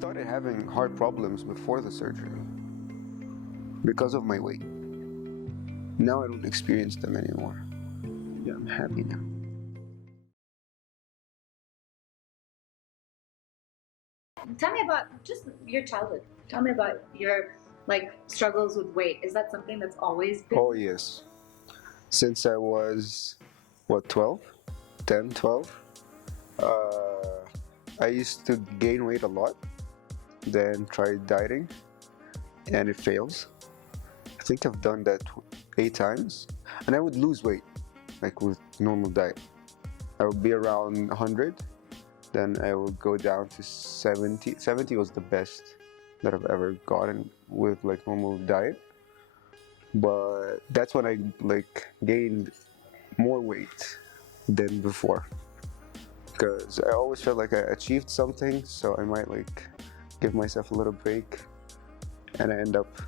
started having heart problems before the surgery because of my weight. Now I don't experience them anymore. Yeah, I'm happy now. Tell me about just your childhood. Tell me about your struggles with weight. Is that something that's always been? Oh yes. Since I was, 12? 10, 12? I used to gain weight a lot, then tried dieting, and it fails. I think I've done that 8 times, and I would lose weight, like with normal diet. I would be around 100, then I would go down to 70. 70 was the best that I've ever gotten with like normal diet. But that's when I gained more weight than before, because I always felt like I achieved something, so I might give myself a little break, and I end up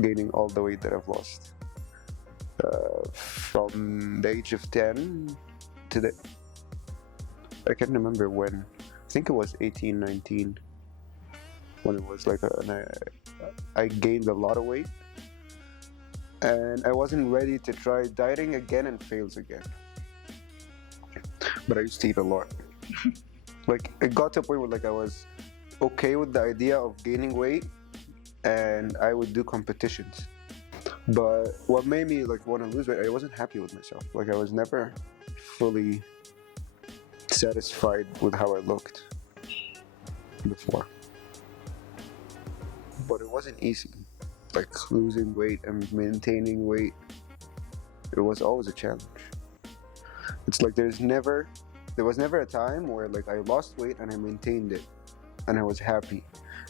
gaining all the weight that I've lost from the age of 10 to the, I can't remember when. I think it was 18, 19 when it was I gained a lot of weight, and I wasn't ready to try dieting again and fails again. But I used to eat a lot. It got to a point where I was okay with the idea of gaining weight, and I would do competitions. But what made me want to lose weight, I wasn't happy with myself. I was never fully satisfied with how I looked before. But it wasn't easy. Losing weight and maintaining weight, it was always a challenge. It's there was never a time where I lost weight and I maintained it and I was happy.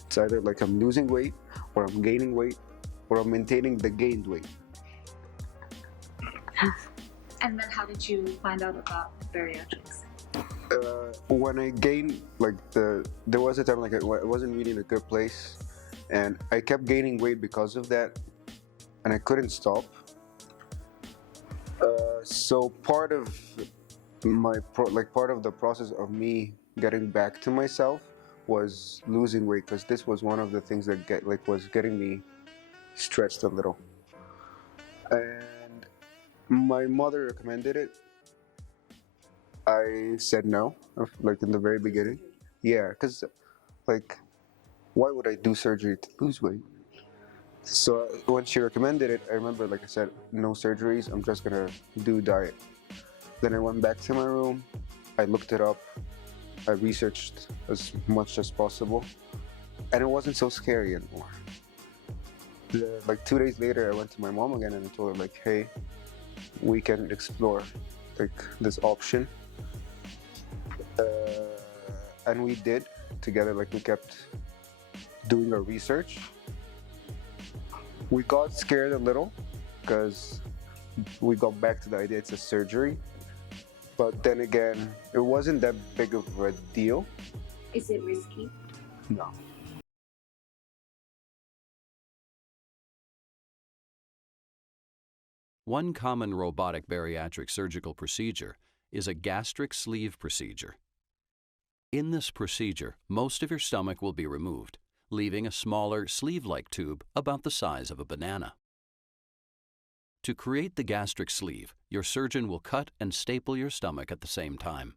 It's either I'm losing weight, or I'm gaining weight, or I'm maintaining the gained weight. And then how did you find out about bariatrics? When I gained, there was a time I wasn't really in a good place, and I kept gaining weight because of that, and I couldn't stop. So part of the process of me getting back to myself was losing weight, because this was one of the things that was getting me stressed a little. And my mother recommended it. I said no, in the very beginning. Yeah, because why would I do surgery to lose weight? So when she recommended it, I remember, I said, no surgeries, I'm just gonna do diet. Then I went back to my room, I looked it up, I researched as much as possible, and it wasn't so scary anymore. 2 days later, I went to my mom again and I told her, hey, we can explore this option. And we did together. We kept doing our research. We got scared a little because we got back to the idea it's a surgery, but then again, it wasn't that big of a deal. Is it risky? No. One common robotic bariatric surgical procedure is a gastric sleeve procedure. In this procedure, most of your stomach will be removed, leaving a smaller sleeve-like tube about the size of a banana. To create the gastric sleeve, your surgeon will cut and staple your stomach at the same time.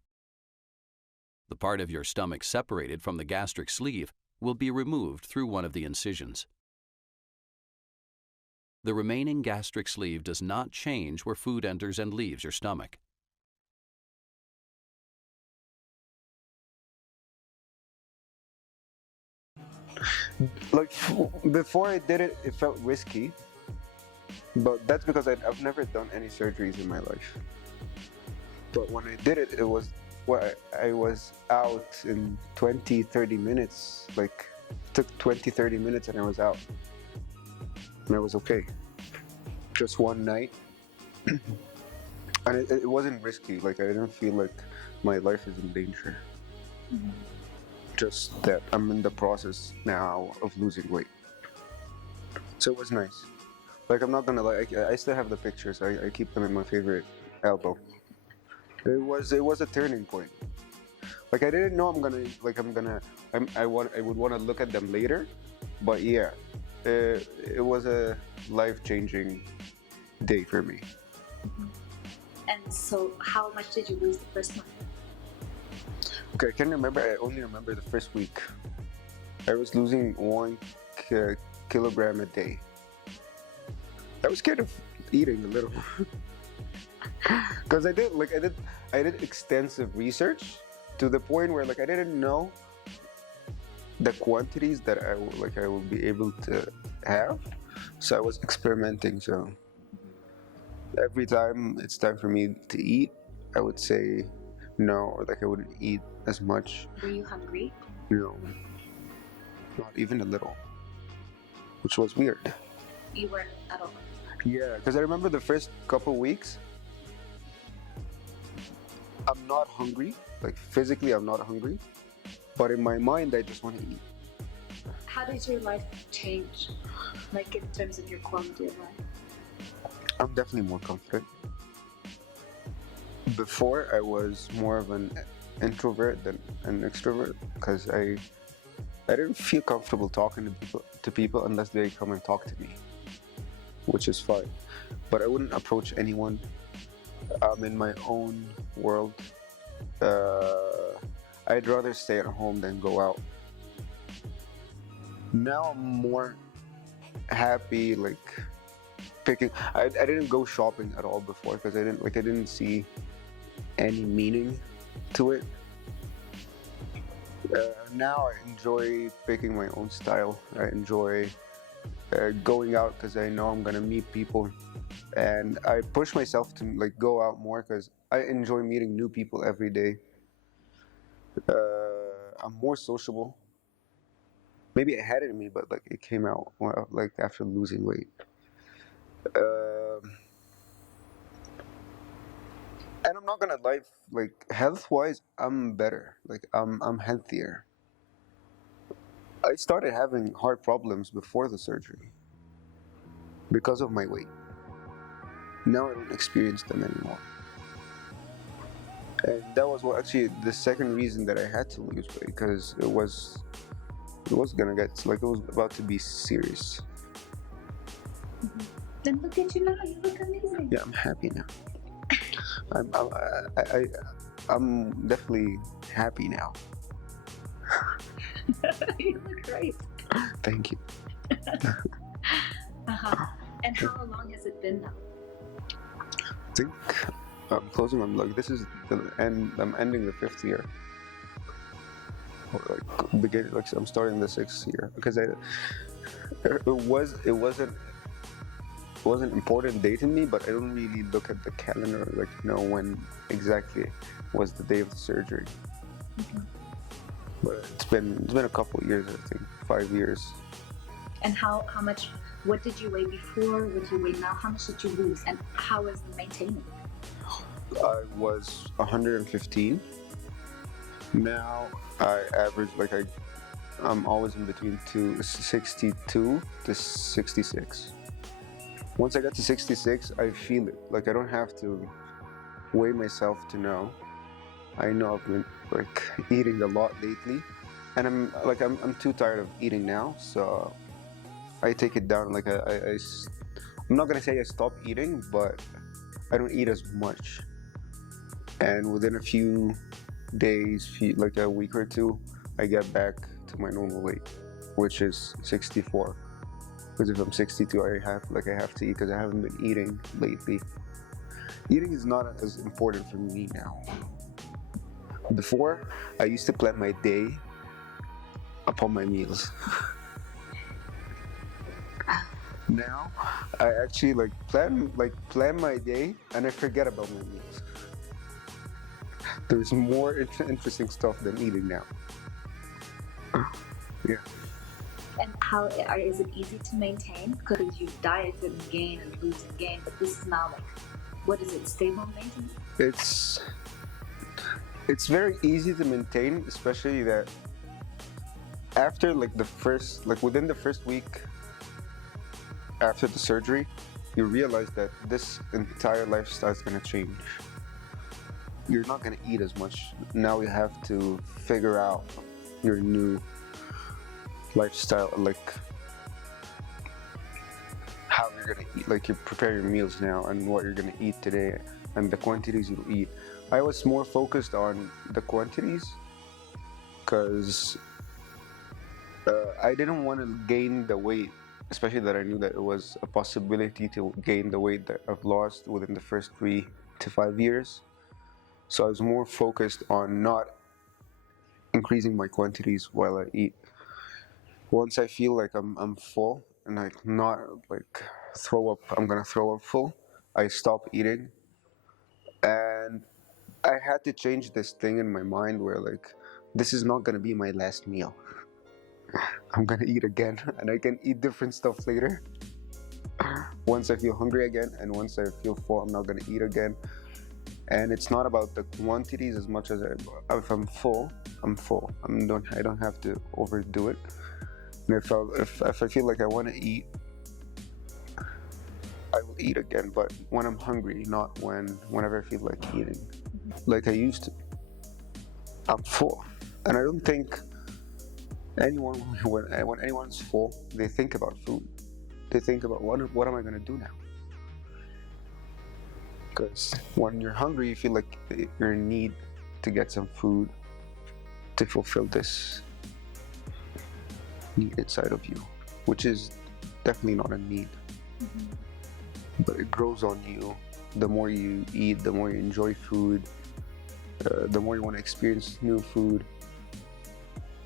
The part of your stomach separated from the gastric sleeve will be removed through one of the incisions. The remaining gastric sleeve does not change where food enters and leaves your stomach. Before I did it, it felt risky, but that's because I've never done any surgeries in my life. But when I did it, it was I was out in 20-30 minutes. It took 20-30 minutes and I was out, and I was okay. Just one night, and it wasn't risky. I didn't feel like my life is in danger. Mm-hmm. Just that I'm in the process now of losing weight. So it was nice. I'm not gonna lie, I still have the pictures. I keep them in my favorite album. It was a turning point. I didn't know I'm gonna I would want to look at them later, but yeah, it was a life-changing day for me. And so, how much did you lose the first month? Okay, I can't remember. I only remember the first week. I was losing 1 kilogram a day. I was scared of eating a little, because I did extensive research to the point where like I didn't know the quantities that I will be able to have. So I was experimenting. So every time it's time for me to eat, I would say no, or like I wouldn't eat as much. Were you hungry? No, not even a little, which was weird. You weren't at all. Yeah, because I remember the first couple weeks, I'm not hungry. Like physically, I'm not hungry, but in my mind, I just want to eat. How did your life change, like in terms of your quality of life? I'm definitely more confident. Before, I was more of an introvert than an extrovert because I didn't feel comfortable talking to people unless they come and talk to me, which is fine. But I wouldn't approach anyone. I'm in my own world. I'd rather stay at home than go out. Now I'm more happy, like picking. I didn't go shopping at all before because I didn't see any meaning to it. Now I enjoy picking my own style. I enjoy going out because I know I'm gonna meet people, and I push myself to like go out more because I enjoy meeting new people every day. I'm more sociable. Maybe I had it in me, but like it came out like after losing weight. And I'm not gonna lie, like health-wise, I'm better. Like I'm healthier. I started having heart problems before the surgery because of my weight. Now I don't experience them anymore. And that was actually the second reason that I had to lose weight, because it was gonna get like it was about to be serious. Then look at you now. You look amazing. Yeah, I'm happy now. I'm definitely happy now. You look great. Thank you. And how long has it been now? I think I'm closing. I'm like this is the end. I'm ending the 5th year. Or like I'm starting the 6th year because it wasn't important day to me, but I don't really look at the calendar like know when exactly was the day of the surgery. But it's been a couple of years, I think 5 years. And how much? What did you weigh before? What do you weigh now? How much did you lose? And how is the maintaining? I was 115. Now I average I'm always in between 62 to 66. Once I get to 66, I feel it. Like I don't have to weigh myself to know. I know I've been like eating a lot lately, and I'm too tired of eating now, so I take it down. Like I'm not gonna say I stop eating, but I don't eat as much. And within a few days, like a week or two, I get back to my normal weight, which is 64. Because if I'm 62, I have to eat because I haven't been eating lately. Eating is not as important for me now. Before, I used to plan my day upon my meals. Now, I actually plan my day and I forget about my meals. There's more interesting stuff than eating now. Yeah. And is it easy to maintain? Because you diet and gain and lose and gain, but this is now what is it, stable maintenance? It's very easy to maintain, especially that after within the first week after the surgery, you realize that this entire lifestyle is gonna change. You're not gonna eat as much. Now you have to figure out your new lifestyle, like how you're gonna eat, like you prepare your meals now and what you're gonna eat today and the quantities you'll eat. I was more focused on the quantities because I didn't want to gain the weight, especially that I knew that it was a possibility to gain the weight that I've lost within the first 3 to 5 years. So I was more focused on not increasing my quantities while I eat. Once I feel like I'm full and like not like throw up, I'm gonna throw up full, I stop eating. And I had to change this thing in my mind where like this is not gonna be my last meal. I'm gonna eat again, and I can eat different stuff later. Once I feel hungry again, and once I feel full, I'm not gonna eat again. And it's not about the quantities as much as if I'm full, I'm full. I don't have to overdo it. And if I feel like I want to eat, I will eat again. But when I'm hungry, not whenever I feel like eating, like I used to. I'm full, and I don't think anyone when anyone's full, they think about food. They think about what am I gonna do now? Because when you're hungry, you feel like you're in need to get some food to fulfill this need inside of you, which is definitely not a need. But it grows on you. The more you eat, the more you enjoy food, the more you want to experience new food,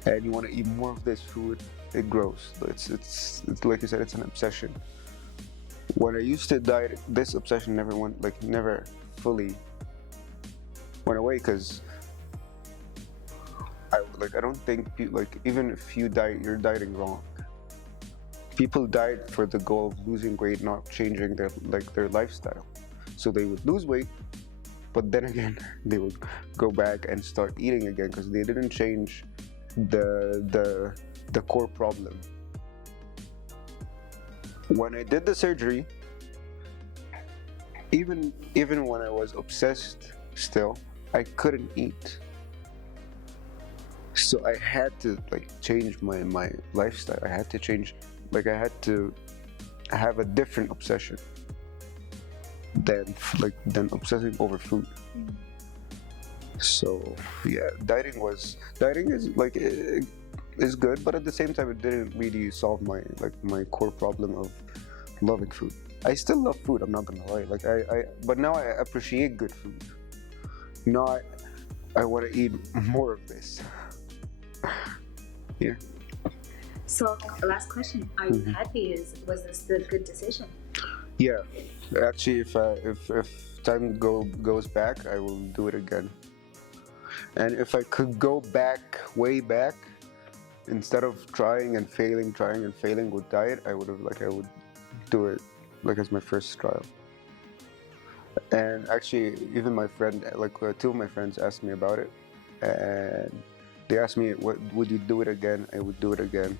and you want to eat more of this food. It grows. It's like you said, it's an obsession. When I used to diet, this obsession never fully went away, because I don't think even if you diet, you're dieting wrong. People diet for the goal of losing weight, not changing their lifestyle. So they would lose weight, but then again they would go back and start eating again because they didn't change the core problem. When I did the surgery, even when I was obsessed still, I couldn't eat. So I had to change my lifestyle. I had to change, I had to have a different obsession than obsessing over food. So yeah, dieting is good, but at the same time it didn't really solve my core problem of loving food. I still love food, I'm not gonna lie. But now I appreciate good food. Not I want to eat more of this. Yeah. So last question, are you happy? Was this the good decision? Yeah, actually, if time goes back, I will do it again. And if I could go back, way back, instead of trying and failing with diet, I would do it as my first trial. And actually, even my friend, two of my friends asked me about it, and they asked me, "What would you do it again?" I would do it again,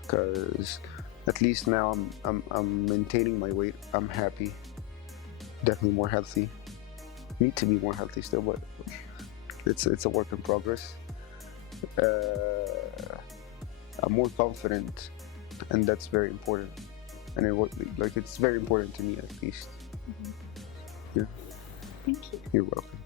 because at least now I'm maintaining my weight. I'm happy, definitely more healthy. Need to be more healthy still, but it's a work in progress. I'm more confident, and that's very important. And it's very important to me, at least. Yeah. Thank you. You're welcome.